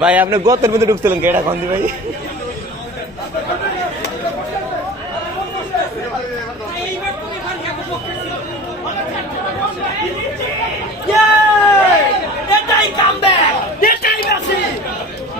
ভাই আপনি গতের মধ্যে ঢুকছিলেন কে এটা কন্দি ভাই? Yay! That day come back!